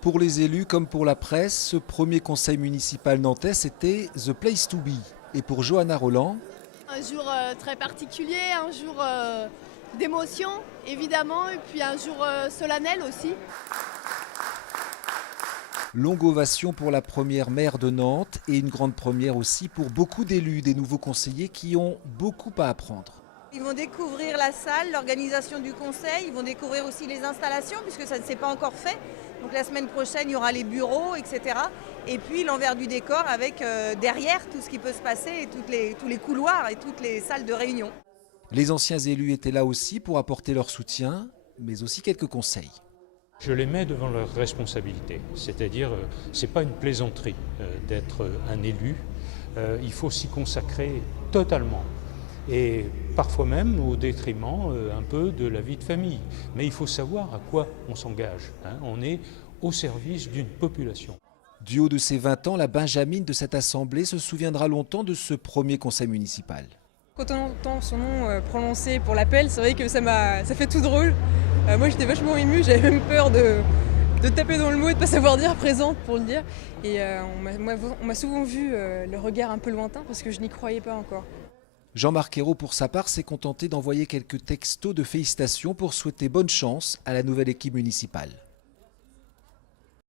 Pour les élus comme pour la presse, ce premier conseil municipal nantais, c'était The Place to Be. Et pour Johanna Roland, Un jour très particulier, un jour d'émotion évidemment, et puis un jour solennel aussi. longue ovation pour la première maire de Nantes et une grande première aussi pour beaucoup d'élus, des nouveaux conseillers qui ont beaucoup à apprendre. Ils vont découvrir la salle, l'organisation du conseil, ils vont découvrir aussi les installations puisque ça ne s'est pas encore fait. Donc la semaine prochaine, il y aura les bureaux, etc. Et puis l'envers du décor avec derrière tout ce qui peut se passer, et tous les couloirs et toutes les salles de réunion. Les anciens élus étaient là aussi pour apporter leur soutien, mais aussi quelques conseils. Je les mets devant leurs responsabilités, c'est-à-dire c'est pas une plaisanterie d'être un élu, il faut s'y consacrer totalement et parfois même au détriment un peu de la vie de famille. Mais il faut savoir à quoi on s'engage, hein. On est au service d'une population. Du haut de ses 20 ans, la Benjamine de cette assemblée se souviendra longtemps de ce premier conseil municipal. Quand on entend son nom prononcé pour l'appel, c'est vrai que ça fait tout drôle. Moi j'étais vachement émue, j'avais même peur de taper dans le mot et de ne pas savoir dire présente pour le dire. Et on m'a souvent vu le regard un peu lointain parce que je n'y croyais pas encore. Jean-Marc Ayrault, pour sa part, s'est contenté d'envoyer quelques textos de félicitations pour souhaiter bonne chance à la nouvelle équipe municipale.